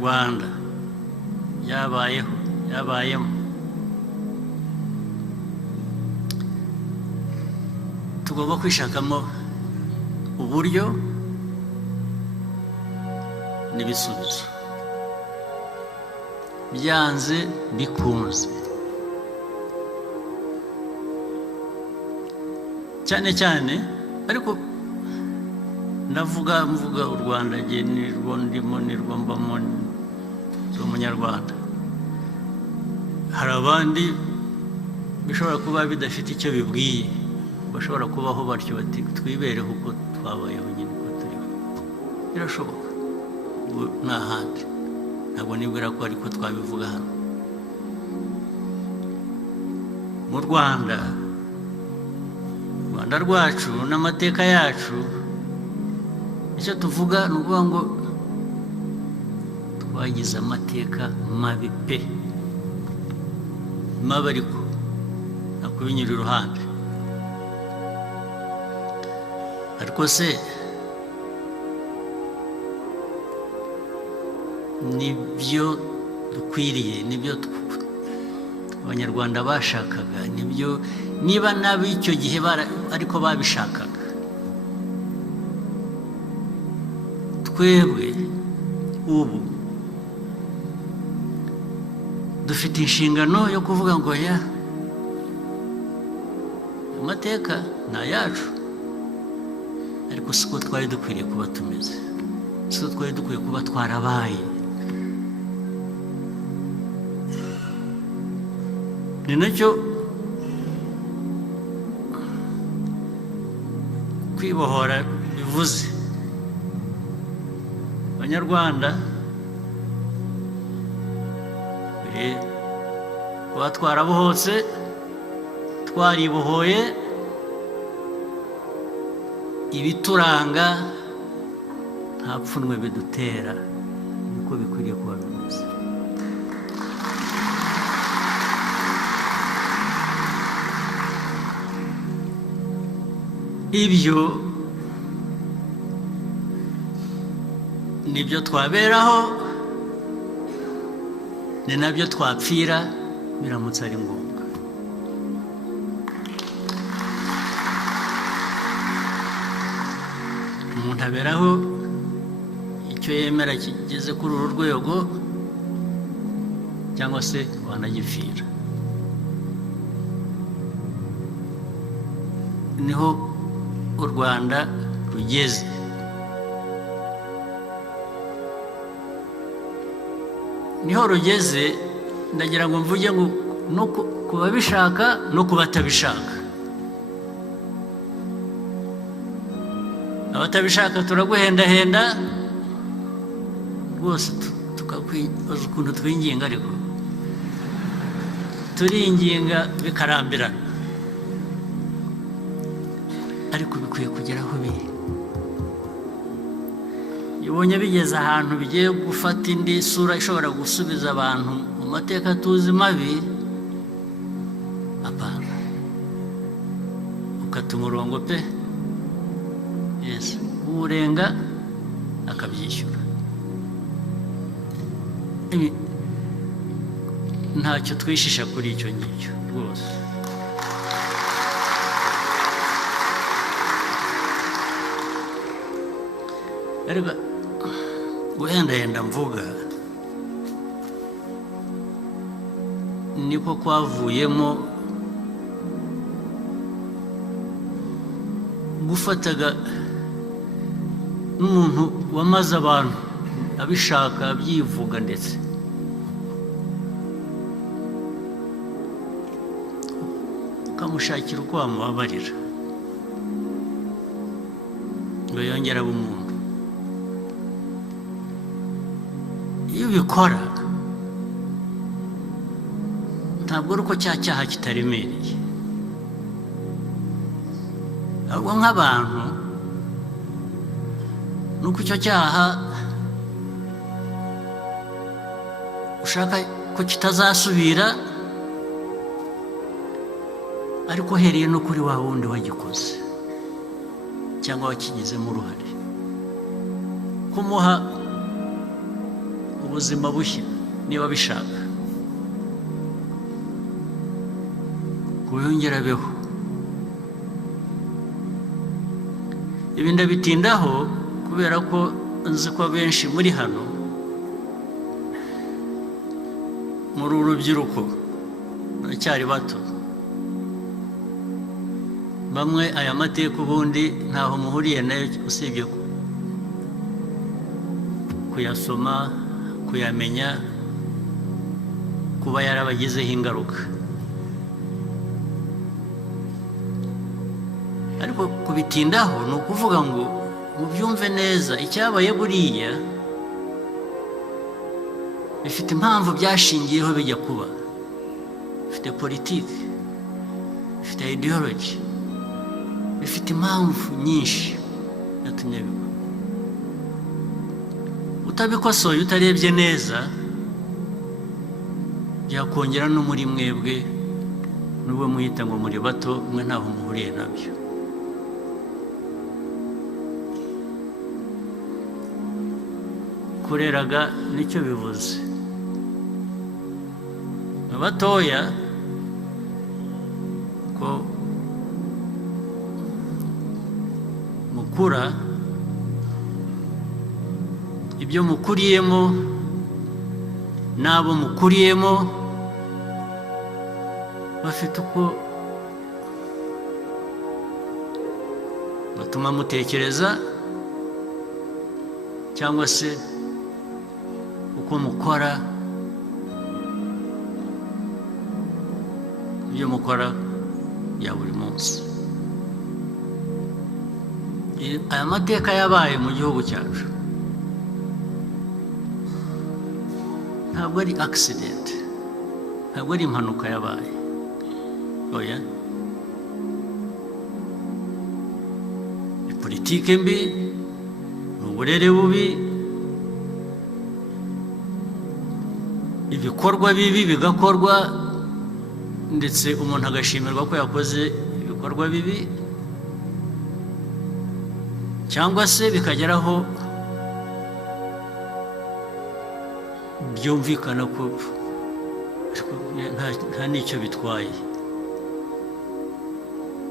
Rwanda yabayemo tugomba kwishakamo uburyo n'ibisubizo byanze bikunze cyane cyane ariko mvuga u Rwanda nirwo ndimo nirwo mbamo umunyarwanda hari abandi bishobora kuba bidafite icyo bibwiye bashobora kubaho batyo bati twibereho uko twabayeho nyine uko turiho birashoboka nta handi ntabwo nibwira ko ariko twabivuga hano mu Rwanda rwacu n'amateka yacu icyo tuvuga ni ukuvuga ngo twagize amateka mabi pe mabi ariko nakubinyura iruhande ariko se nibyo dukwiriye nibyo abanyarwanda bashakaga nibyo niba n'ab'icyo gihe ariko babishakaga twebwe ubu dufite inshingano yo kuvuga ngo ya amateka ni ayacu ariko siko twari dukwiriye kuba tumeze siko twari dukwiye kuba twarabaye ni nacyo kwibohora bivuze abanyarwanda kuba twarabohotse twaribohoye ibituranga nta pfunwe bidutera niko bikwiriye kuba bimeze ibyo nibyo twaberaho ni nabyo twapfira biramutse ari ngombwa umuntu aberaho icyo yemera kigeze kuri uru rwego cyangwa se wanagipfira niho u Rwanda rugeze niho rugeze ndagira ngo mvuge ngo no ku babishaka no ku batabishaka abatabishaka turaguhendahenda rwose tukakwibaza ukuntu twinginga ariko turinginga bikarambirana ariko bikwiye kugera aho biri iyo ubonye bigeze ahantu bigiye gufata indi sura ishobora gusubiza abantu mu mateka tuzi mabi apana ukata umurongo pe uwurenga akabyishyura ntacyo twishisha kuri icyo ngicyo rwose ariko guhendahenda mvuga niko kwavuyemo gufataga n'umuntu wamaze abantu abishaka abyivuga ndetse ukamushakira uko wamubabarira ngo yongere abe umuntu iyo ubikora ntabwo ari uko cya cyaha kitaremereye ahubwo nk'abantu nuko icyo cyaha ushaka ko kitazasubira ariko uhereye no kuri wa wundi wagikoze cyangwa wakigizemo uruhare kumuha ubuzima bushya niba bishaka kuyongera beho. Ibi ndabitindaho kubera ko nzi ko benshi muri hano muri urubyiruko baracyari bato, bamwe aya mateka ubundi ntaho muhuriye nayo usibye kuyasoma, kuyamenya, kuba yarabagizeho ingaruka. Ariko kubitindaho ni ukuvuga ngo mubyumve neza, icyabaye buriya bifite impamvu byashingiyeho bijya kuba, bifite politiki, bifite ideology, bifite impamvu nyinshi yatumye biba. Utabikosoye, utarebye neza, byakongera no muri mwebwe nubwo mwita ngo muri bato, mwe ntaho muhuriye nabyo. Kureraga nicyo bivuze. Abatoya ko mukura, ibyo mukuriyemo n'abo mukuriyemo bafite uko batuma mutekereza cyangwa se uko mukora ibyo mukora ya buri munsi. Aya mateka yabaye mu gihugu cyacu ntabwo ari accident, ntabwo ari impanuka yabaye, oya, ni politike mbi, ni uburere bubi, ibikorwa bibi bigakorwa, ndetse umuntu agashimirwa ko yakoze ibikorwa bibi, cyangwa se bikageraho byumvikana ko nta n'icyo bitwaye,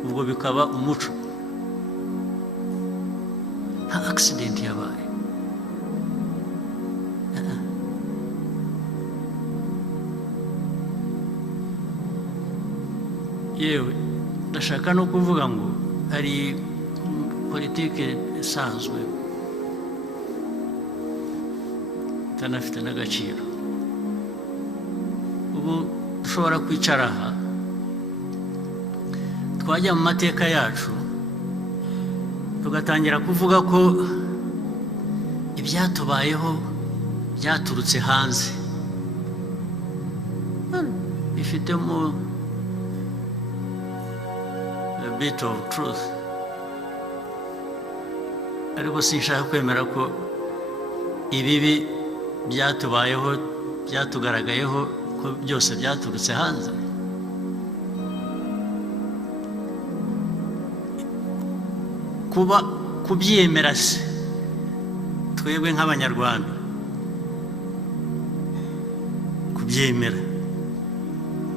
ubwo bikaba umuco. Nta accident yabaye. Yewe ndashaka no kuvuga ngo hari politike isanzwe itanafite n'agaciro. Ubu dushobora kwicara aha twajya mu mateka yacu tugatangira kuvuga ko ibyatubayeho byaturutse hanze, bifitemo a bit of truth, ariko sinshaka kwemera ko ibibi byatubayeho, byatugaragayeho ko byose byaturutse hanze. Kubyemera se twebwe nk'Abanyarwanda, kubyemera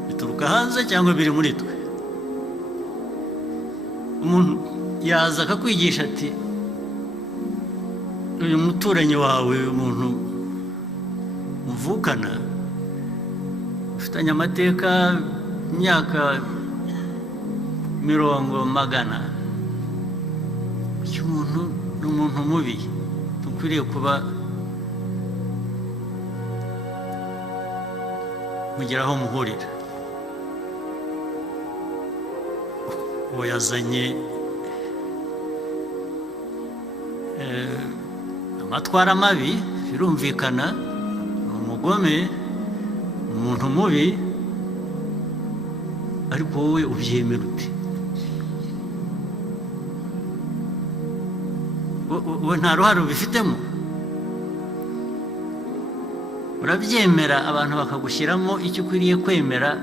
bituruka hanze cyangwa biri muri twe? Umuntu yaza akakwigisha ati uyu muturanyi wawe, umuntu muvukana ufitanye amateka imyaka 100, uyu muntu ni umuntu mubi, dukwiriye kuba mugira aho muhurira. Uwo yazanye amatwara mabi, birumvikana, ni umugome, umuntu mubi, ariko wowe ubyemera ute? Wowe nta ruhare ubifitemo? Urabyemera, abantu bakagushyiramo icyo ukwiriye kwemera,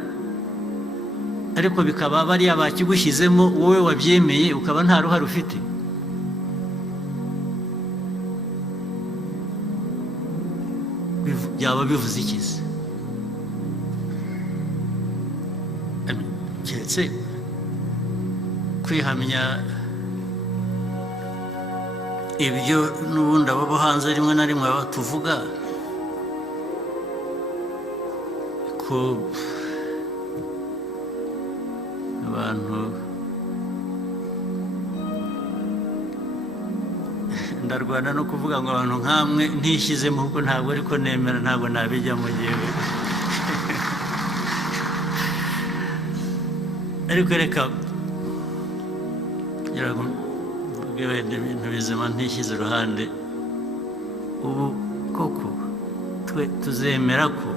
ariko bikaba bariya bakigushyizemo, wowe wabyemeye ukaba nta ruhare ufite. byaba bivuze ikizi keretse kwihamya ibyo n'ubundi abo hanze rimwe na rimwe tuvuga ko abantu ndarwana no kuvuga ngo abantu nkamwe ntishyizemo kuko ntabwo ariko nemera ntabwo nabijya mu gihe ariko reka ngira ngo mvuge wenda ibintu bizima ntishyize iruhande ubu koko tuzemera ko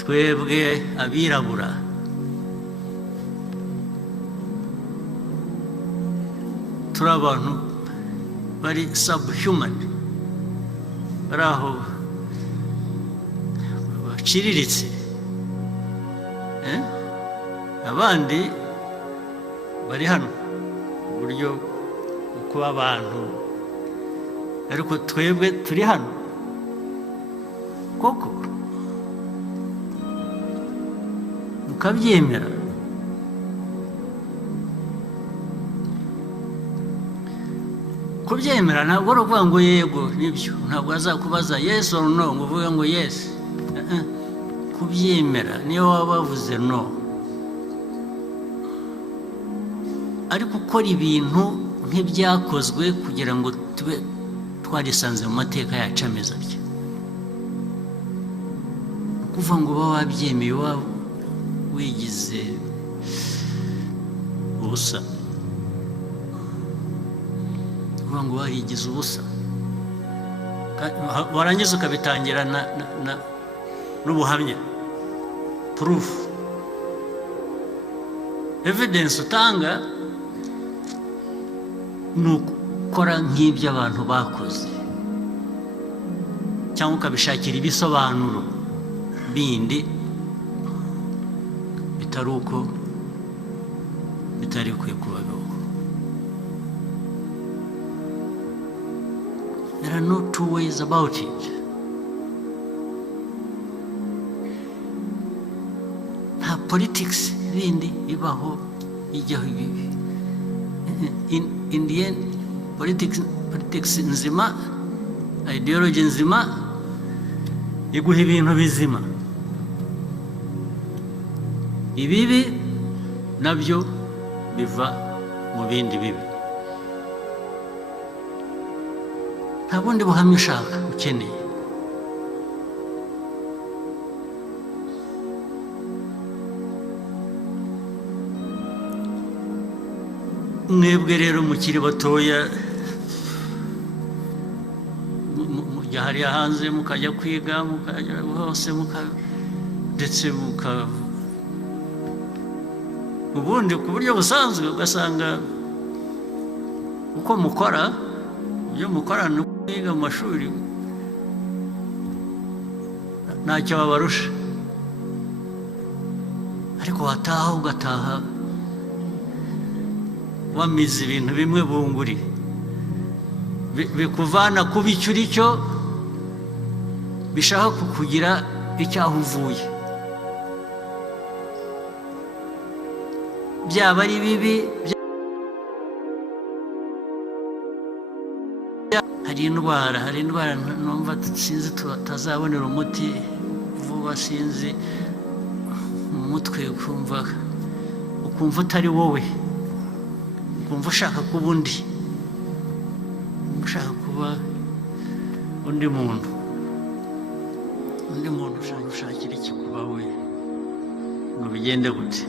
twebwe abirabura turi abantu bari subhuman bari aho baciriritse abandi bari hano uburyo kuba abantu ariko twebwe turi hano koko mukabyemera kubyemera ntabwo ari ukuvuga ngo yego nibyo ntabwo azakubaza yes or no ngo uvuge ngo yes kubyemera niyo waba wavuze no ariko ukora ibintu nk'ibyakozwe kugira ngo tube twarisanze mu mateka yacu ameze atya kuvuga ngo uba wabyemeye waba wigize ubusa kuvuga ngo warigize ubusa warangiza ukabitangira n'ubuhamya proof evidence utanga ni ukora nk'ibyo abantu bakoze cyangwa ukabishakira ibisobanuro bindi bitari uko bitari bikwiye kubaho. There are no two ways about it. Nta politics bindi ibaho ijyaho ibi. In the end, politics nzima, ideology nzima iguha ibintu bizima. Ibibi nabyo biva mu bindi bibi. Nta bundi buhamya ushaka ukeneye. Mwebwe rero mukiri batoya mujya hariya hanze mukajya kwiga mukajya hose ndetse ubundi ku buryo busanzwe ugasanga uko mukora ibyo mukora ni kwiga mu mashuri ntacyo babarusha ariko wataha ugataha wamize ibintu bimwe bunguri bikuvana kuba icyo uri cyo bishaka kukugira icyaho uvuye byaba ari bibi hari indwara numva sinzi tutazabonera umuti vuba sinzi mu mutwe ukumva utari wowe ukumva ushaka kuba undi ushaka kuba undi muntu ushaka gushakira iki kuba we ngo bigende gute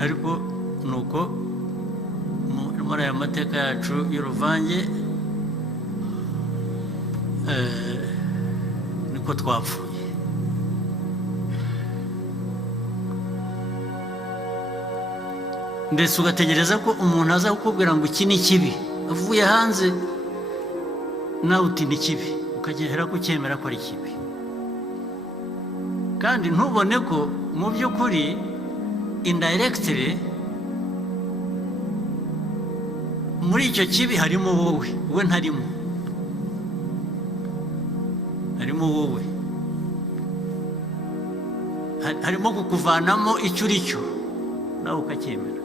ariko nuko muri aya mateka yacu y'uruvange niko twapfuye ndetse ugategereza ko umuntu aza kukubwira ngo iki ni kibi avuye hanze nawe uti ni kibi ukagera ko ucyemera ko ari kibi kandi ntubone ko mu by'ukuri indirectly muri icyo kibi harimo wowe, we ntarimo, harimo wowe, harimo kukuvanamo icyo uri cyo nawe ukacyemera.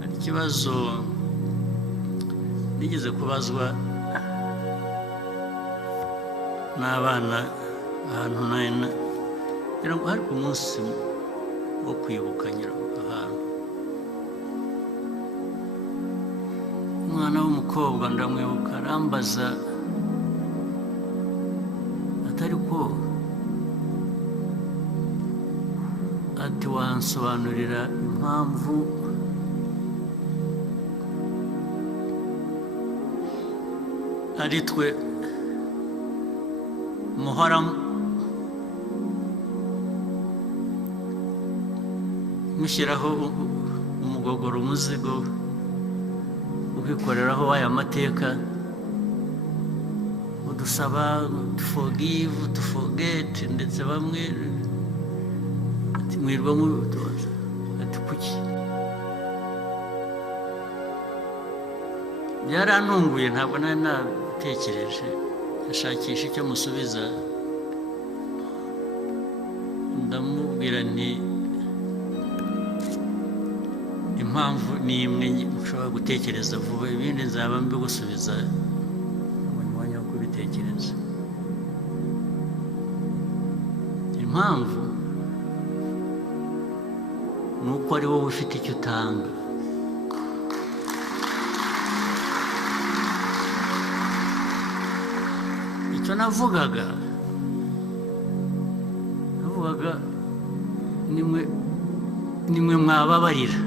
Hari ikibazo nigeze kubazwa n'abana ahantu ngira ngo hari ku munsi wo kwibuka ahantu, umwana w'umukobwa ndamwibuka arambaza atari ko ati wansobanurira impamvu ari twe muhora mushyiraho umugogoro, umuzigo ukikoreraho aya mateka, udusaba to forgive, to forget, ndetse bamwe ati mwirwa mutoza ati kuki. Byarantunguye, ntabwo nari natekereje, ashakisha icyo musubiza, ndamubwira nti impamvu ni imwe ushobora gutekereza vuba, ibindi nzaba mbigusubiza mu mwanya wo kubitekereza. Impamvu ni uko ari wowe ufite icyo utanga. Icyo navugaga nimwe mwababarira.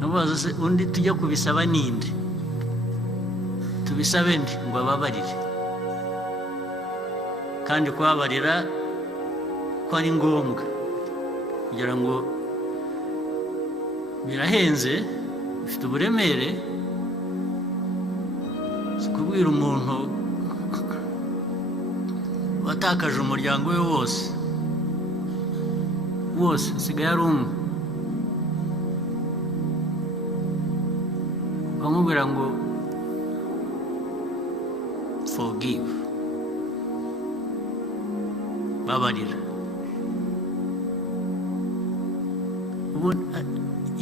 Nabaza se undi tujya kubisaba ninde, tubisabe ndi ngo ababarire, kandi kubabarira ko ari ngombwa kugira ngo birahenze, bifite uburemere. Kubwira umuntu watakaje umuryango we wose usigaye ari umwe, ukamubwira ngo forgive, babarira. Ubu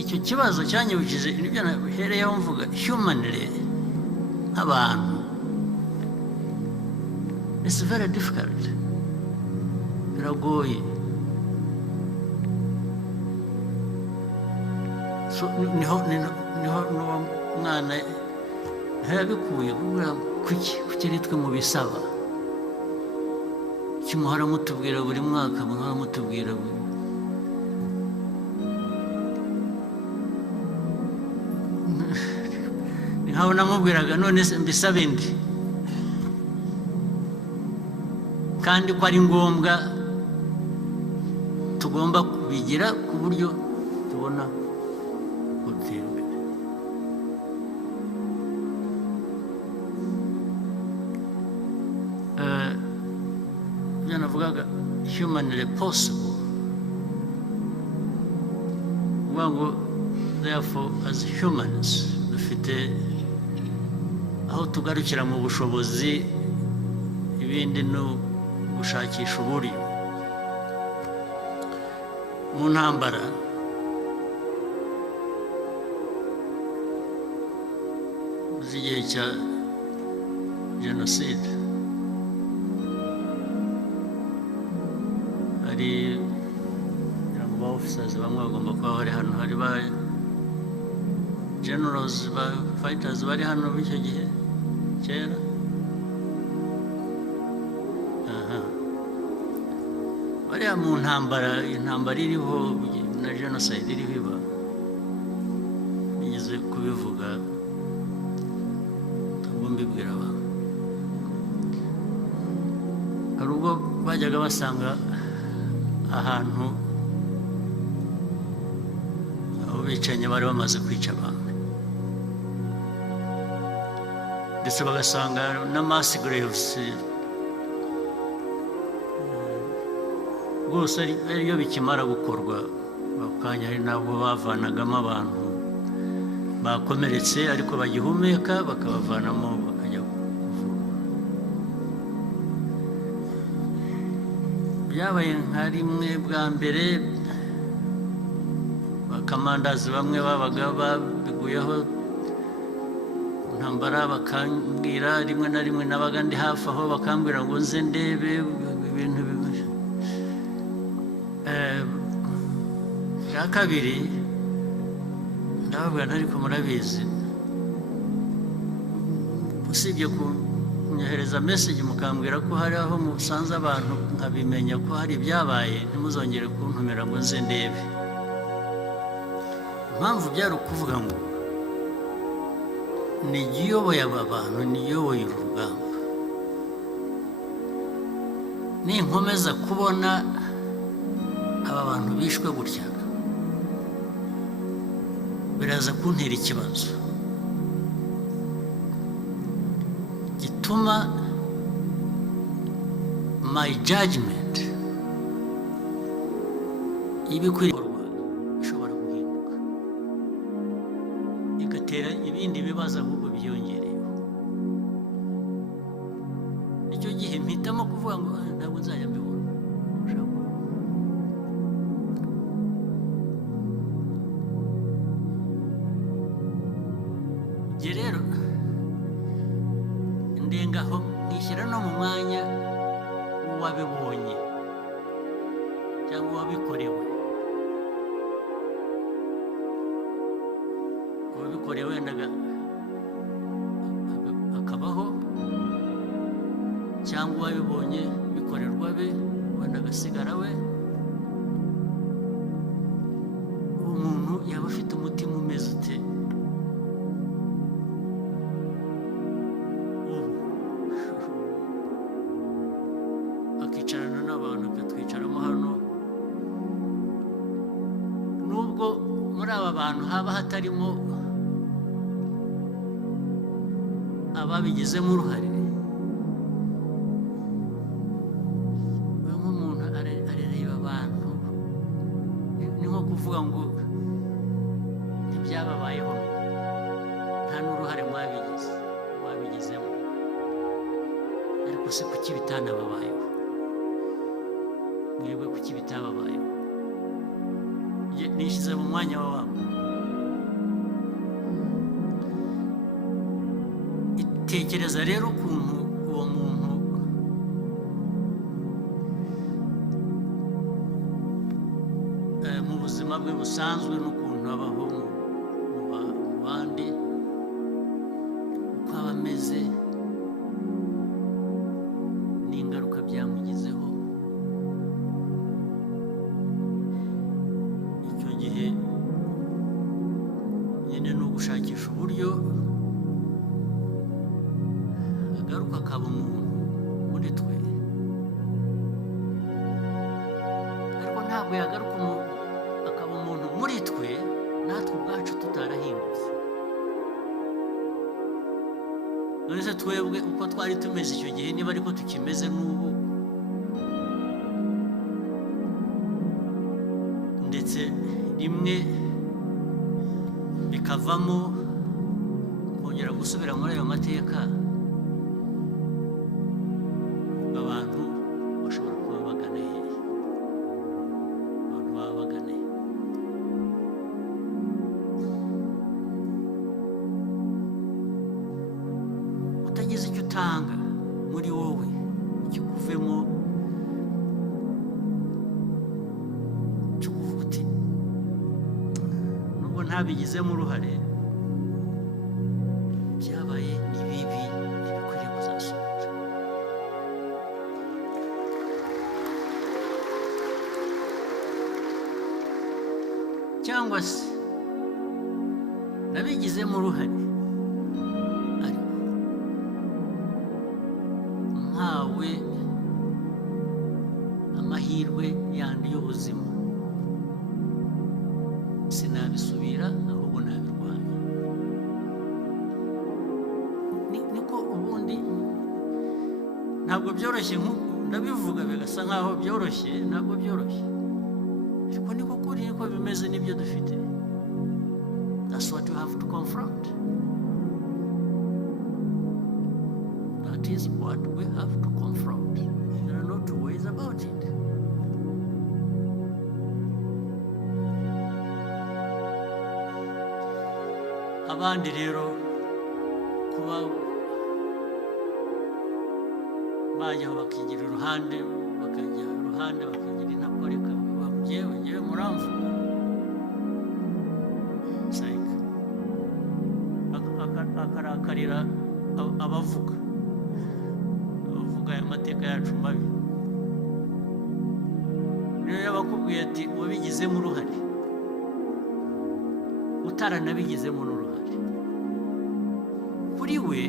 icyo kibazo cyanyibukije nibyo nahereyeho mvuga humanly nk'abantu. It's very difficult, biragoye. So niho n'uwo mwana yabikuye kuvuga kuki nitwe mu bisaba, kimuhora mutubwira buri mwaka, muhora mutubwira nkaho namubwiraga none se mbisabe ndi, kandi ko ari ngombwa tugomba kubigira ku buryo tubona gutera imbere. Ibyo navugaga humanly possible, uvuga ngo therefore as humans dufite aho tugarukira mu bushobozi, ibindi no gushakisha uburyo. Mu ntambara z'igihe cya jenoside hari ba officers bamwe bagomba kuba bari hano, hari ba generals, ba fighters bari hano b'icyo gihe kera. Bariya mu ntambara iriho na jenoside iriho iba, bigeze kubivuga ntabwo mbibwira abantu. Hari ubwo bajyaga basanga ahantu bwicanyi bari bamaze kwica abantu ndetse bagasanga na mass graves rwose ariyo bikimara gukorwa bakanya hari nabo bavanagamo abantu bakomeretse ariko bagihumeka bakabavanamo bakajya kuvurwa. Byabaye nka rimwe bwa mbere bakamandazi bamwe babaga babiguyeho ntambara bakambwira rimwe na rimwe nabaga ndi hafi aho bakambwira ngo nze ndebe ibintu bya kabiri ndababwira ariko murabizi usibye kunyohereza message mukambwira ko hari aho musanze abantu nkabimenya ko hari ibyabaye ntimuzongere kuntumira ngo nze ndebe. Impamvu byari ukuvuga ngo niyoboye aba bantu niyoboye urugamba ninkomeza kubona aba bantu bishwe gutya biraza kuntera ikibazo gituma my judgment ibikwiriye ishobora guhinduka igatera ibindi bibazo ahubwo byiyongereyeho. Icyo gihe mpitamo kuvuga ngo ntabwo nzajya mbibona. Rero ndengaho nishyira no mu mwanya w'uwabibonye cyangwa uwabikorewe. Uwabikorewe wendaga akabaho cyangwa uwabibonye bikorerwa be wenda agasigara we. Umuntu yaba afite umutima umeze ute akicarana n'abantu akatwicaramo hano nubwo muri aba bantu haba hatarimo ababigizemo uruhare. Nk'umuntu arareba abantu ni nko kuvuga ngo ntibyababayeho nta n'uruhare mwabigizemo ariko se kuki bitanababayeho mwebwe kuki bitababayeho? Nishyize mu mwanya wabo. Itekereza rero ukuntu uwo muntu mu buzima bwe busanzwe n'ukuntu abaho mu bandi uko aba ameze n'ingaruka byamugizeho. Icyo gihe nyine ni ugushakisha uburyo agaruka akaba umuntu muri twe, ariko ntabwo yagaruka akaba umuntu muri twe natwe ubwacu tutarahindutse. None se twebwe uko twari tumeze icyo gihe niba ariko tukimeze n'ubu, ndetse rimwe bikavamo kongera gusubira muri ayo mateka, abantu bashobora kuba bagana hehe? Abantu baba bagana hehe? Utagize icyo utanga muri wowe kikuvemo cyo kuvuga uti nubwo ntabigizemo uruhare byabaye ni bibi ntibikwiriye kuzasubira. Cyangwa se nabigizemo uruhare ariko nkawe amahirwe yandi y'ubuzima sinabisubira ntabwo byoroshye nk'uko ndabivuga bigasa nkaho byoroshye, ntabwo byoroshye, ariko niko kuri, niko bimeze, n'ibyo dufite. That's what you have to confront. That is what we have to confront. There are no two ways about it. Abandi rero kuba bajyaho bakigira uruhande, bakajya uruhande bakigira intakoreka, njyewe muramvuga akarakarira abavuga aya mateka yacu mabi. Rero yabakubwiye ati wabigizemo uruhare, utaranabigizemo n'uruhare, kuri we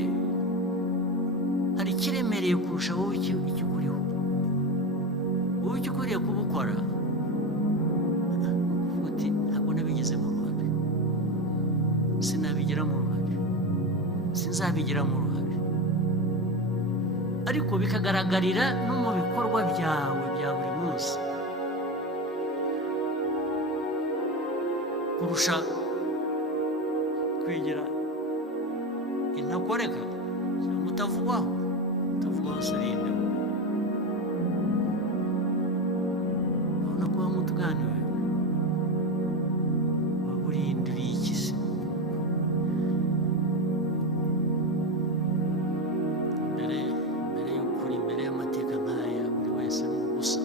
hari ikiremereye kurusha wowe ikikuriho. Wowe icyo ukwiriye kubukora uti ntabwo nabigizemo uruhare, sinabigiramo uruhare, sinzabigiramo uruhare, ariko bikagaragarira no mu bikorwa byawe bya buri munsi, kurusha kwigira intakoreka cyangwa utavugwaho surinde. Urabona ko wamutuganiwe waburindiriye iki se? Mbere y'ukuri, imbere y'amateka nk'aya, buri wese ni ubusa.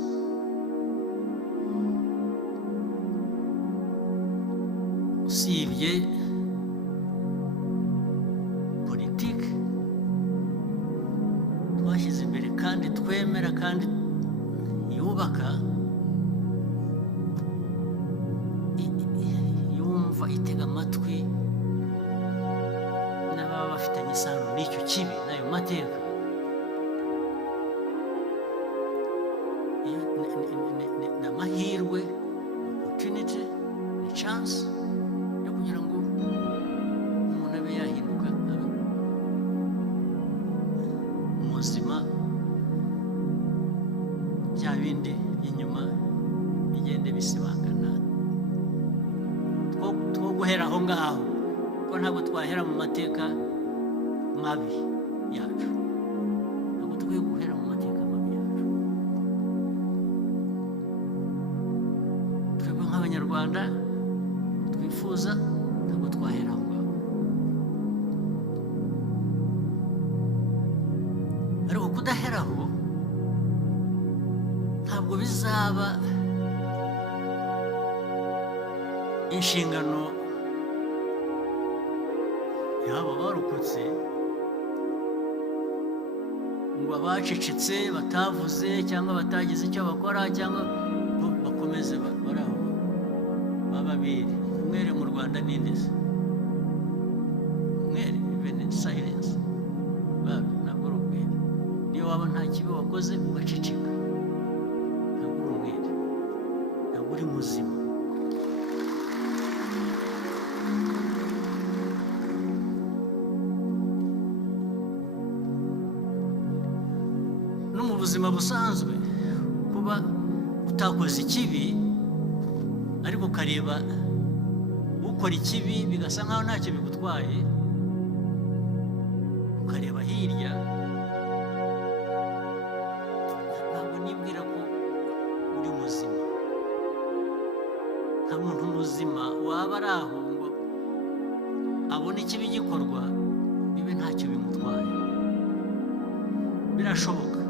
Usibye politiki twashyize imbere kandi twemera kandi yubaka, yumva, itega amatwi n'ababa bafitanye isano n'icyo kibi, n'ayo mateka. Ni amahirwe, opportunity, ni chance yo kugira ngo umuntu abe yahinduka, abe muzima, bya bindi inyuma bigende bisibangana. Two guhera aho ngaho, ko ntabwo twahera mu mateka mabi yacu, ntabwo tukwiye guhera mu mateka mabi yacu. Twebwe nk'Abanyarwanda twifuza, ntabwo twahera aho ngaho, ariko kudaheraho ntabwo bizaba inshingano y'abo barokotse, ngo abacecetse batavuze cyangwa batagize icyo bakora, cyangwa bakomeze bari aho bababere. Umwere mu Rwanda ni nde se? Umwere, even in silence, ntabwo ari umwere. Niyo waba nta kibi wakoze ugaceceka, ntabwo uri umwere, ntabwo uri muzima. No mu buzima busanzwe, kuba utakoze ikibi ariko ukareba ukora ikibi bigasa nkaho ntacyo bigutwaye, ukareba hirya, ntabwo nibwira ko uri muzima. Nta muntu muzima waba ari aho ngo abone ikibi gikorwa bibe ntacyo bimutwaye. Birashoboka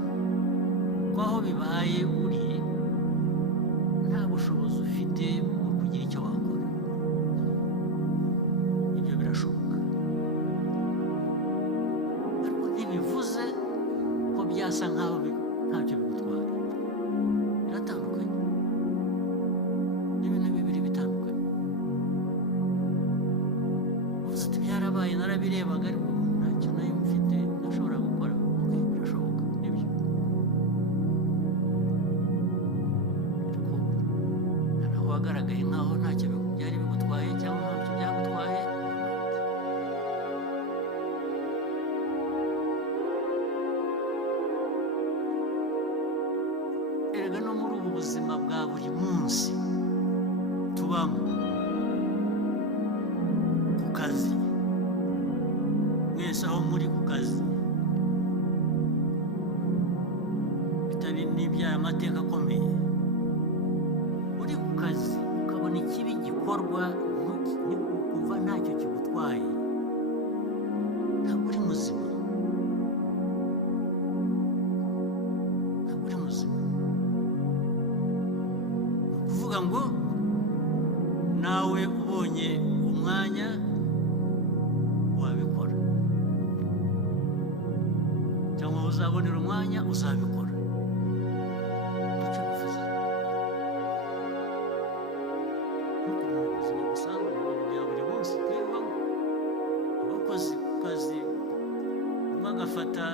ko aho bibaye uri nta bushobozi ufite bwo kugira icyo wakora, ibyo birashoboka, ariko ntibivuze ko byasa nkaho ntacyo bigutwara. Biratandukanye, n'ibintu bibiri bitandukanye. Uvuze ati byarabaye, narabirebaga, ariko ntacyo nayo mfite ntashobora gukora. Birashoboka, nibyo, ariko hari aho wagaragaye nkaho ntacyo byari bigutwaye cyangwa ntacyo byagutwaye. erega no muri ubu buzima bwa buri munsi tubamo ku kazi, mwese aho muri ku kazi, bitari n'iby'aya mateka akomeye, uri ku kazi ukabona ikibi gikorwa ukumva ntacyo kigutwaye, ntabwo uri muzima, ntabwo uri muzima. Ni ukuvuga ngo nawe ubonye umwanya wabikora, cyangwa uzabonera umwanya uzabikora. Nicyo bivuze. Mu buzima busanzwe bwa buri munsi twibamo, abakozi ku kazi umwe agafata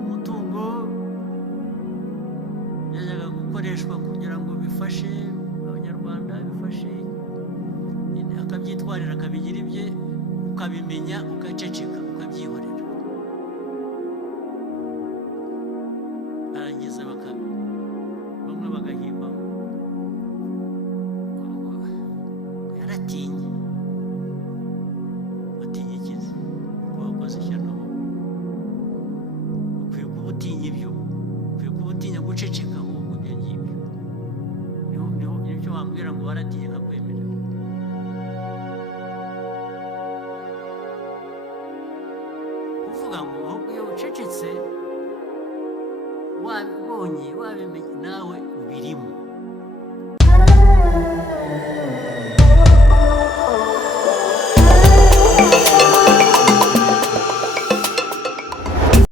umutungo yajyaga gukoreshwa kugira ngo bifashe abanyarwanda, bifashe akabyitwarira akabigira ibye, ukabimenya ugaceceka ukabyihorera, arangiza bamwe bagahimba yaratinye. Batinya ikizi ko wakoze ishyano, ukwiye kuba utinya ibyo, ukwiye kuba utinya guceceka ahubwo ibyo ngibyo. Nicyo wambwira ngo waratinya nkakwemerera. Kuvuga ngo ahubwo iyo ucecetse wabibonye wabimenye nawe